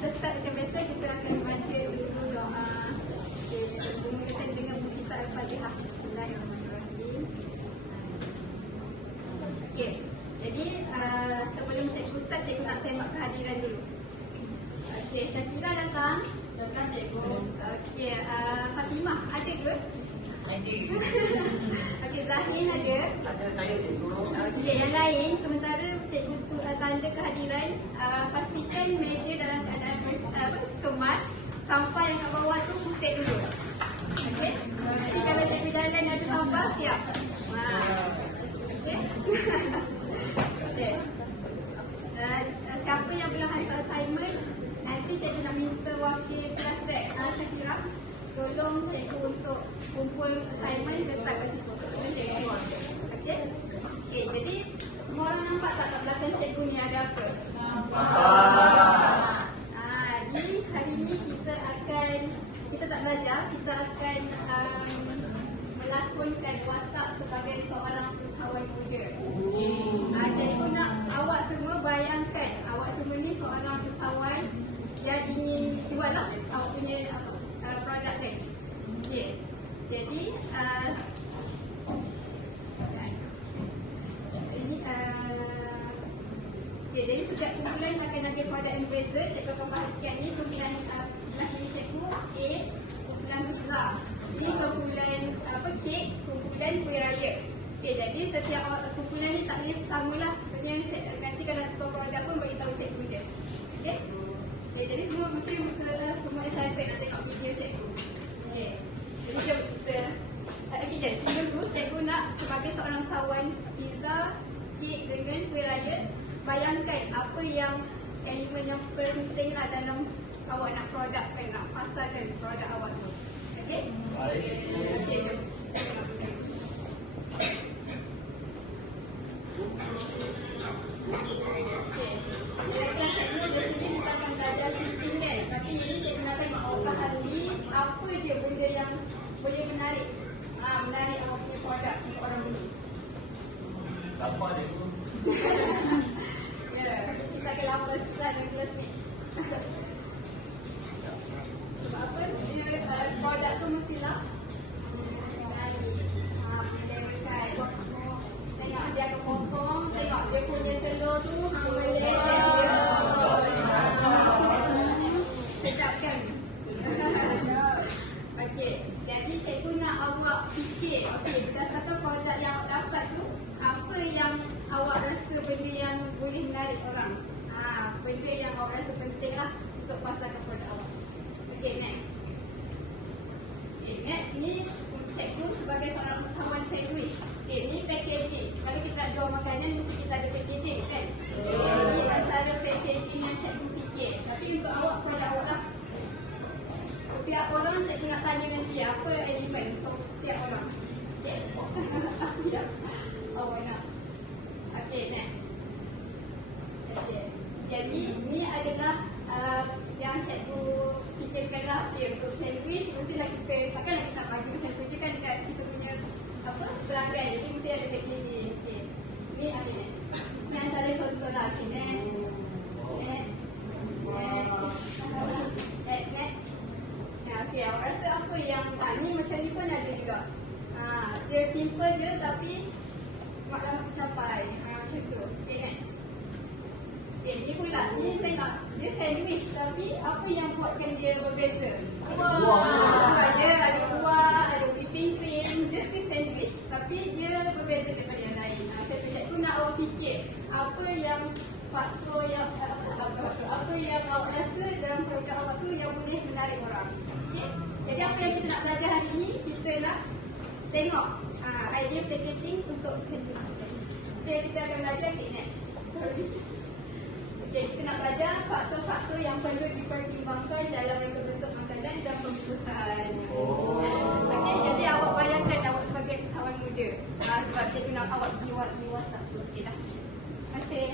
kita start macam biasa, kita akan baca dulu doa. Okay, kita mulakan dengan kita Al-Fatihah. Bismillahirrahmanirrahim. Okay, jadi sebelum cikgu start, cikgu nak semak kehadiran dulu. Okay, Syakira datang. Datang cikgu. Okay, Fatimah ada ke? Ada. Okey, Zahin ada. Ada saya cikgu. Okey, yang lain sementara cikgu tanda kehadiran, pastikan meja dalam keadaan kemas, sampah yang kat bawah tu kutip dulu. Okey. Jadi kalau cikgu jalan ada sampah, siap. Okey. Okey. Siapa yang belum hantar assignment, nanti cikgu nak minta wakil kelas rek Syakira tolong cikgu untuk kumpul assignment letak kat situ. Okey? Okey, jadi semua orang nampak tak kat belakang cikgu ni ada apa? Jadi hari ni kita tak belajar, kita akan melakonkan watak sebagai seorang usahawan muda. Cikgu nak awak semua bayangkan awak semua ni seorang usahawan yang ingin jual lah awak punya produk ni. Okay. Jadi jadi setiap kumpulan akan ada produk yang berbeza. Cikgu akan bahagikan ni kumpulan sebelah kiri cikgu A, kumpulan pizza. Ini kumpulan kek, kumpulan kuih raya. Okay, jadi setiap kumpulan ni tak boleh samalah. Maksudnya nanti kalau nak tukar produk pun beritahu cikgu je. Okay? Okay, jadi semua mesti semua excited nak tengok video cikgu. Okay. Jadi kita sebelum tu cikgu nak sebagai seorang sawan pizza, kek dengan kuih raya, bayangkan apa yang elemen yang penting lah dalam awak nak produk nak pasarkan produk awak tu. Okay? Okay, jom. Okay. Kelas cikgu di sini kita akan belajar pitching kan. Tapi ini cikgu nak tengok awak ahli apa je benda yang boleh menarik awak punya produk untuk orang beli. Apa dia tu? Ya, kita akan lapar setelah dengan kelas ni. Sebab apa? Produk tu mestilah tengok dia akan potong, tengok dia punya telur tu sedap kan? Okey, jadi cikgu nak awak fikir, berdasarkan produk yang awak dapat tu, apa yang awak rasa benda yang boleh menarik orang? Benda yang awak rasa penting lah untuk pasarkan produk awak. Okey, next. Okay, next ni cikgu sebagai seorang usahawan sandwich. Okay, ni packaging. Kalau kita nak jual makanan, mesti kita ada packaging kan? Ini antara packaging yang cikgu fikir. Tapi untuk awak, produk awak lah. Setiap orang cikgu nak tanya nanti apa elemen. So, setiap orang. Okay? Ya. Awak nak. Okay, next. Okay. Jadi, ni adalah yang cikgu fikirkan lah. Okay, untuk sandwich, mestilah kita, takkanlah kita bagi macam tu je kan dekat kita punya pelanggan. Jadi, mesti ada packaging. Okay. Ni ada next. Ni antara contoh lah. Okay, next. Next. Okay, awak rasa apa yang ni macam ni pun ada juga. Dia simple je tapi mak lama tercapai. Macam tu. Okay, next. Okay, ni pula. Ni tengok. Dia sandwich tapi apa yang buatkan dia berbeza? Dia ada buah, ada whipping cream. Dia still sandwich tapi dia berbeza daripada yang lain. Cikgu nak awak fikir apa yang faktor yang apa yang awak rasa dalam produk awak tu yang boleh menarik orang. Okay? Jadi apa yang kita nak belajar hari ni, kita nak tengok idea packaging untuk sandwich. Okay, kita akan belajar. Okay, next. Sorry. Okay, kita nak belajar faktor-faktor yang perlu dipertimbangkan dalam rangka bentuk makanan dan pembungkusan. Okay, jadi awak bayangkan awak sebagai usahawan muda. Sebab dia nak awak jiwa tak. Okay dah. Terima kasih.